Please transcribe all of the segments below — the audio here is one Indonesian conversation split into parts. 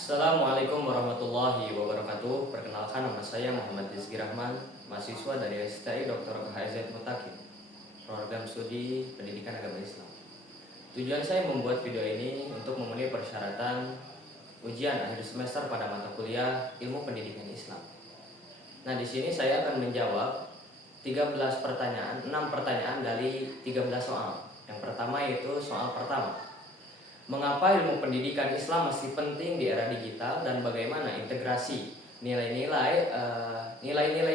Assalamualaikum warahmatullahi wabarakatuh. Perkenalkan, nama saya Muhammad Rizky Rahman, mahasiswa dari STI Dr. KHZ Mutakin, program studi pendidikan agama Islam. Tujuan saya membuat video ini untuk memenuhi persyaratan ujian akhir semester pada mata kuliah Ilmu Pendidikan Islam. Nah, di sini saya akan menjawab 13 pertanyaan, 6 pertanyaan dari 13 soal. Yang pertama yaitu soal pertama. Mengapa ilmu pendidikan Islam masih penting di era digital dan bagaimana integrasi nilai-nilai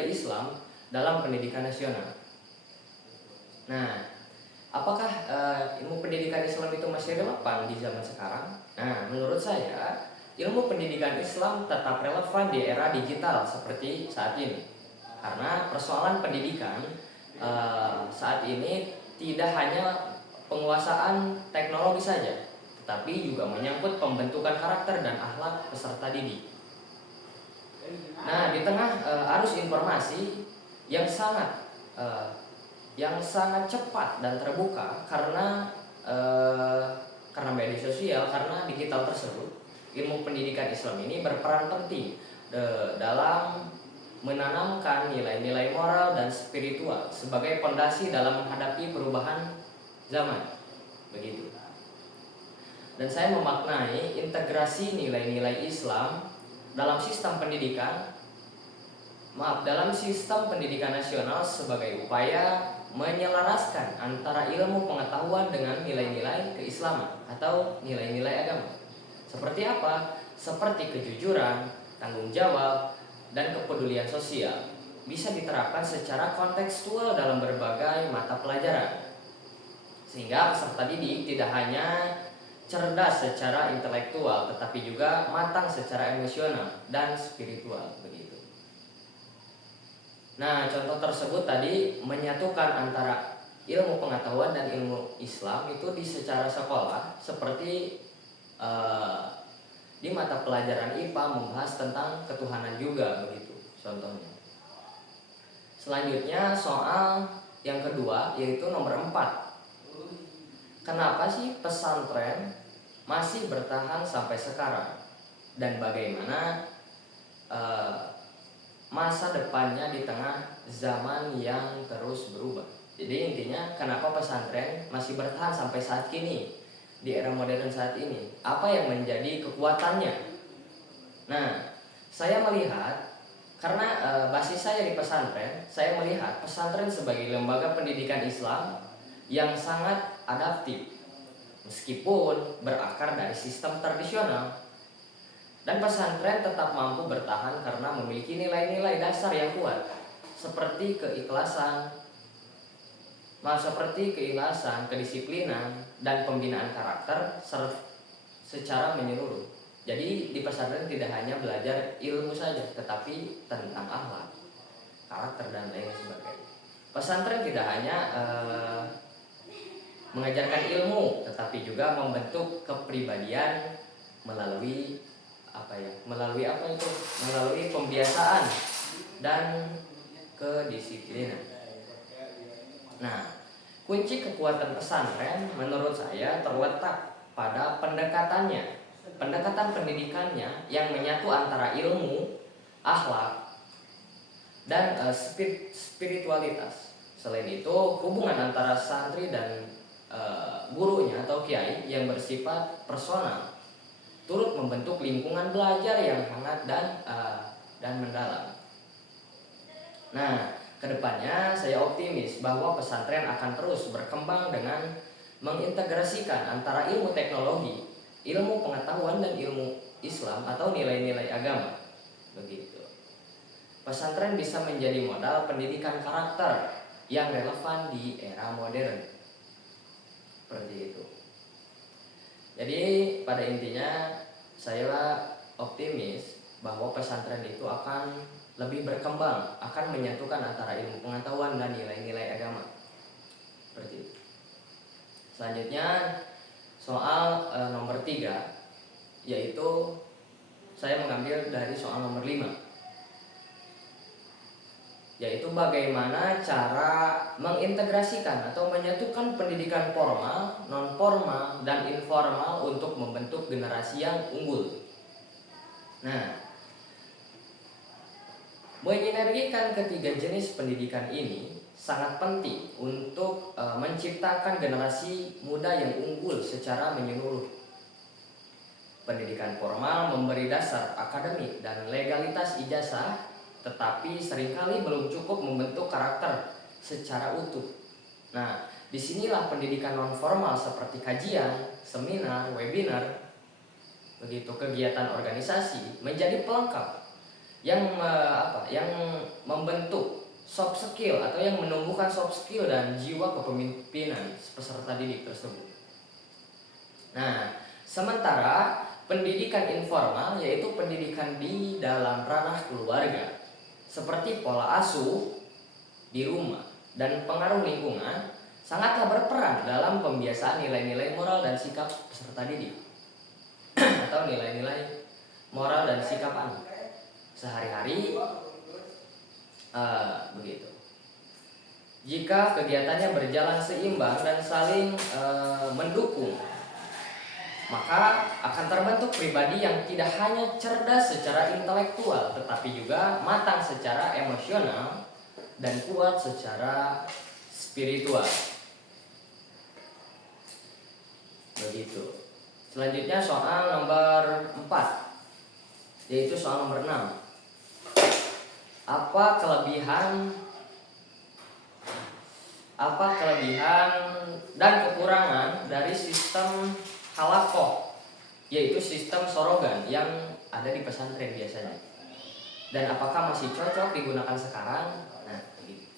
Islam dalam pendidikan nasional? Nah, apakah ilmu pendidikan Islam itu masih relevan di zaman sekarang? Nah, menurut saya, ilmu pendidikan Islam tetap relevan di era digital seperti saat ini. Karena persoalan pendidikan saat ini tidak hanya penguasaan teknologi saja, tetapi juga menyangkut pembentukan karakter dan akhlak peserta didik. Nah, di tengah arus informasi yang sangat cepat dan terbuka karena media sosial, karena digital tersebut, ilmu pendidikan Islam ini berperan penting dalam menanamkan nilai-nilai moral dan spiritual sebagai fondasi dalam menghadapi perubahan zaman. Begitu. Dan saya memaknai integrasi nilai-nilai Islam dalam sistem pendidikan nasional sebagai upaya menyelaraskan antara ilmu pengetahuan dengan nilai-nilai keislaman atau nilai-nilai agama. Seperti apa? Seperti kejujuran, tanggung jawab, dan kepedulian sosial bisa diterapkan secara kontekstual dalam berbagai mata pelajaran, sehingga peserta didik tidak hanya cerdas secara intelektual, tetapi juga matang secara emosional dan spiritual, begitu. Nah, contoh tersebut tadi menyatukan antara ilmu pengetahuan dan ilmu Islam itu di secara sekolah, seperti di mata pelajaran IPA membahas tentang ketuhanan juga, begitu contohnya. Selanjutnya soal yang kedua yaitu nomor 4. Kenapa sih pesantren masih bertahan sampai sekarang dan bagaimana masa depannya di tengah zaman yang terus berubah? Jadi intinya, kenapa pesantren masih bertahan sampai saat kini di era modern saat ini? Apa yang menjadi kekuatannya? Nah, saya melihat, karena basis saya di pesantren, saya melihat pesantren sebagai lembaga pendidikan Islam yang sangat adaptif meskipun berakar dari sistem tradisional, dan pesantren tetap mampu bertahan karena memiliki nilai-nilai dasar yang kuat seperti keikhlasan, kedisiplinan, dan pembinaan karakter secara menyeluruh. Jadi di pesantren tidak hanya belajar ilmu saja, tetapi tentang akhlak, karakter, dan lain sebagainya. Pesantren tidak hanya mengajarkan ilmu, tetapi juga membentuk kepribadian melalui pembiasaan dan kedisiplinan. Nah, kunci kekuatan pesantren menurut saya terletak pada pendekatan pendidikannya yang menyatu antara ilmu, akhlak, dan spiritualitas. Selain itu, hubungan antara santri dan gurunya atau kiai yang bersifat personal turut membentuk lingkungan belajar yang hangat dan mendalam. Nah, kedepannya saya optimis bahwa pesantren akan terus berkembang dengan mengintegrasikan antara ilmu teknologi, ilmu pengetahuan, dan ilmu Islam atau nilai-nilai agama. Begitu. Pesantren bisa menjadi modal pendidikan karakter yang relevan di era modern. Seperti itu. Jadi pada intinya saya optimis bahwa pesantren itu akan lebih berkembang, akan menyatukan antara ilmu pengetahuan dan nilai-nilai agama. Seperti itu. Selanjutnya soal nomor 3, yaitu saya mengambil dari soal nomor 5, yaitu bagaimana cara mengintegrasikan atau menyatukan pendidikan formal, non formal, dan informal untuk membentuk generasi yang unggul. Nah, mensinergikan ketiga jenis pendidikan ini sangat penting untuk menciptakan generasi muda yang unggul secara menyeluruh. Pendidikan formal memberi dasar akademik dan legalitas ijazah, tetapi seringkali belum cukup membentuk karakter secara utuh. Nah, disinilah pendidikan non formal seperti kajian, seminar, webinar, begitu kegiatan organisasi menjadi pelengkap yang membentuk soft skill atau yang menumbuhkan soft skill dan jiwa kepemimpinan peserta didik tersebut. Nah, sementara pendidikan informal yaitu pendidikan di dalam ranah keluarga seperti pola asuh di rumah dan pengaruh lingkungan sangatlah berperan dalam pembiasaan nilai-nilai moral dan sikap peserta didik atau nilai-nilai moral dan sikap anak sehari-hari, begitu. Jika kegiatannya berjalan seimbang dan saling mendukung, maka akan terbentuk pribadi yang tidak hanya cerdas secara intelektual, tetapi juga matang secara emosional dan kuat secara spiritual. Begitu. Selanjutnya soal nomor 4, yaitu soal nomor 6. Apa kelebihan dan kekurangan dari sistem halakoh, yaitu sistem sorogan yang ada di pesantren biasanya, dan apakah masih cocok digunakan sekarang? Nah, gitu.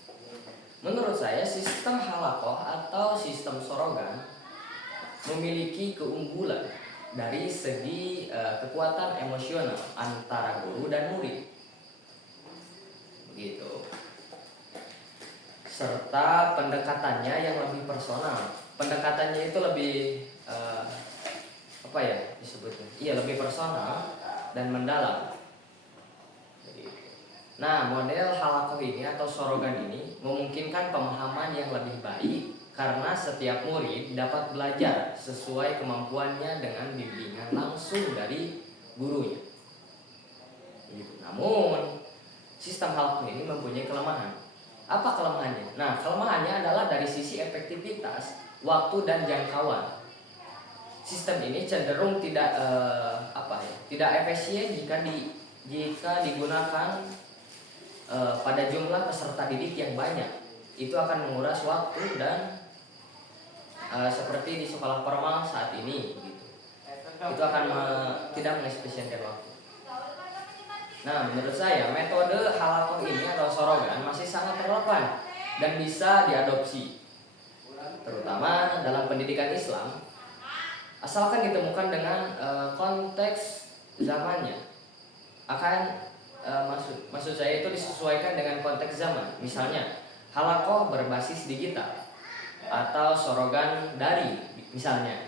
Menurut saya sistem halakoh atau sistem sorogan memiliki keunggulan dari segi kekuatan emosional antara guru dan murid, begitu, serta pendekatannya yang lebih personal. Pendekatannya itu lebih disebutnya? Iya, lebih personal dan mendalam. Nah, model halakoh ini atau sorogan ini memungkinkan pemahaman yang lebih baik karena setiap murid dapat belajar sesuai kemampuannya dengan bimbingan langsung dari gurunya. Namun, sistem halakoh ini mempunyai kelemahan. Apa kelemahannya? Nah, kelemahannya adalah dari sisi efektivitas, waktu dan jangkauan. Sistem ini cenderung tidak efisien jika digunakan pada jumlah peserta didik yang banyak. Itu akan menguras waktu dan seperti di sekolah formal saat ini, gitu. Itu akan tidak mengefisienkan waktu. Nah, menurut saya metode halakoh ini atau sorogan masih sangat relevan dan bisa diadopsi, terutama dalam pendidikan Islam, asalkan ditemukan dengan konteks zamannya. Maksud saya itu disesuaikan dengan konteks zaman. Misalnya, halakoh berbasis digital atau sorogan daring misalnya.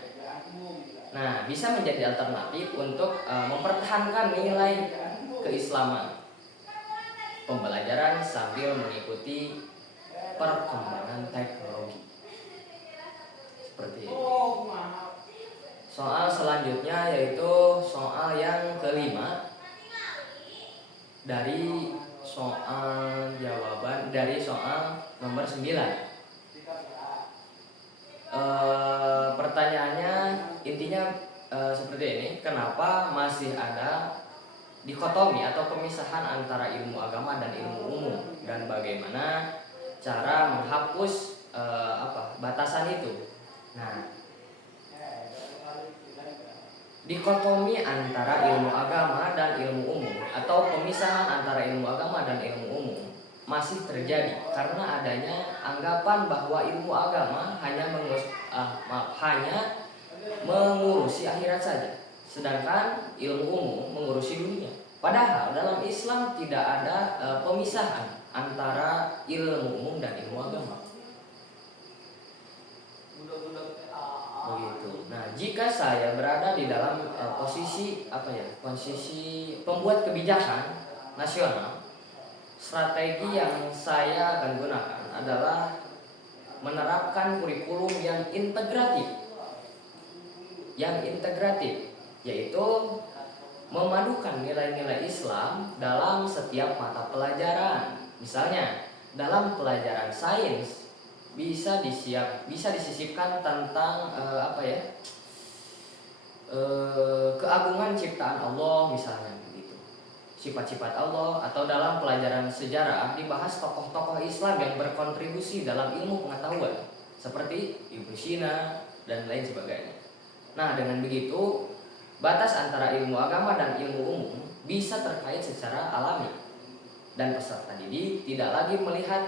Nah, bisa menjadi alternatif untuk mempertahankan nilai keislaman, pembelajaran sambil mengikuti perkembangan teknologi. Seperti ini. Soal selanjutnya yaitu soal yang kelima dari soal nomor 9. Pertanyaannya intinya seperti ini: kenapa masih ada dikotomi atau pemisahan antara ilmu agama dan ilmu umum, dan bagaimana cara menghapus batasan itu? Nah, dikotomi antara ilmu agama dan ilmu umum atau pemisahan antara ilmu agama dan ilmu umum masih terjadi karena adanya anggapan bahwa ilmu agama hanya mengurusi akhirat saja, sedangkan ilmu umum mengurusi dunia. Padahal dalam Islam tidak ada pemisahan antara ilmu umum dan ilmu agama. Begitu. Nah, jika saya berada di dalam posisi pembuat kebijakan nasional, strategi yang saya akan gunakan adalah menerapkan kurikulum yang integratif, yaitu memadukan nilai-nilai Islam dalam setiap mata pelajaran. Misalnya, dalam pelajaran sains bisa disisipkan tentang keagungan ciptaan Allah misalnya begitu. Sifat-sifat Allah, atau dalam pelajaran sejarah dibahas tokoh-tokoh Islam yang berkontribusi dalam ilmu pengetahuan seperti Ibnu Sina dan lain sebagainya. Nah, dengan begitu batas antara ilmu agama dan ilmu umum bisa terkait secara alami, dan peserta didik tidak lagi melihat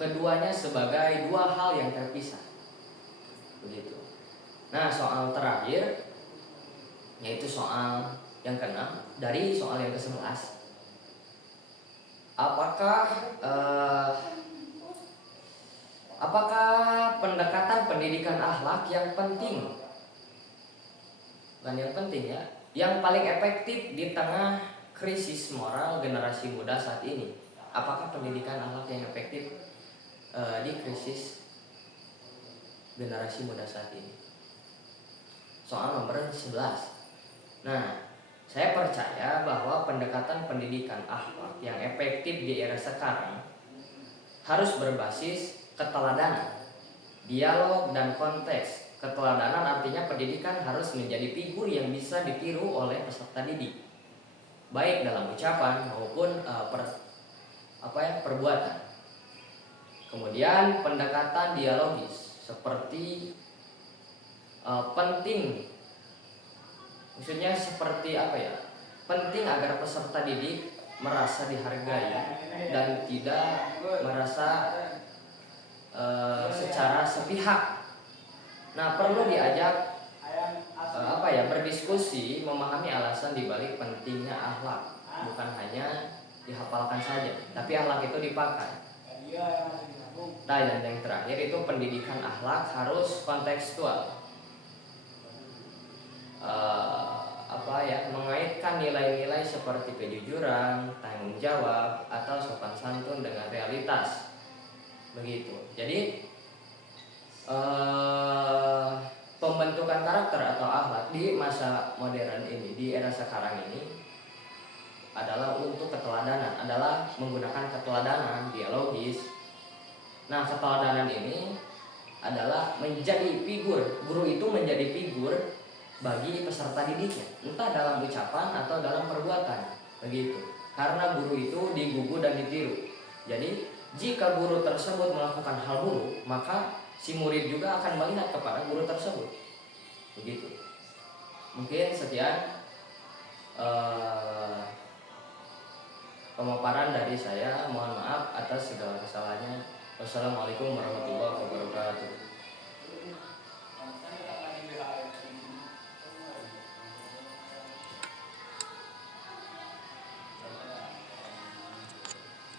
keduanya sebagai dua hal yang terpisah. Begitu. Nah, soal terakhir yaitu soal yang keenam dari soal yang ke-11. Apakah pendekatan pendidikan akhlak yang penting, bukan yang penting ya, yang paling efektif di tengah krisis moral generasi muda saat ini? Apakah pendidikan akhlak yang efektif di krisis generasi muda saat ini? Soal nomor 11. Nah, saya percaya bahwa pendekatan pendidikan akhlak yang efektif di era sekarang harus berbasis keteladanan, dialog, dan konteks. Keteladanan artinya pendidikan harus menjadi figur yang bisa ditiru oleh peserta didik, baik dalam ucapan maupun perbuatan. Kemudian pendekatan dialogis seperti penting, maksudnya seperti penting agar peserta didik merasa dihargai dan tidak merasa secara sepihak. Nah, perlu diajak berdiskusi, memahami alasan dibalik pentingnya akhlak, bukan hanya dihafalkan saja, tapi akhlak itu dipakai. Nah, dan yang terakhir itu pendidikan akhlak harus kontekstual. Mengaitkan nilai-nilai seperti kejujuran, tanggung jawab, atau sopan santun dengan realitas. Begitu. Jadi pembentukan karakter atau akhlak di masa modern ini, di era sekarang ini, adalah untuk keteladanan, adalah menggunakan keteladanan dialogis. Nah, keteladanan ini adalah menjadi figur, guru itu menjadi figur bagi peserta didiknya, entah dalam ucapan atau dalam perbuatan, begitu. Karena guru itu digugu dan ditiru. Jadi, jika guru tersebut melakukan hal buruk, maka si murid juga akan melihat kepada guru tersebut. Begitu. Mungkin sekian pemaparan dari saya. Mohon maaf atas segala kesalahannya. Wassalamualaikum warahmatullahi wabarakatuh.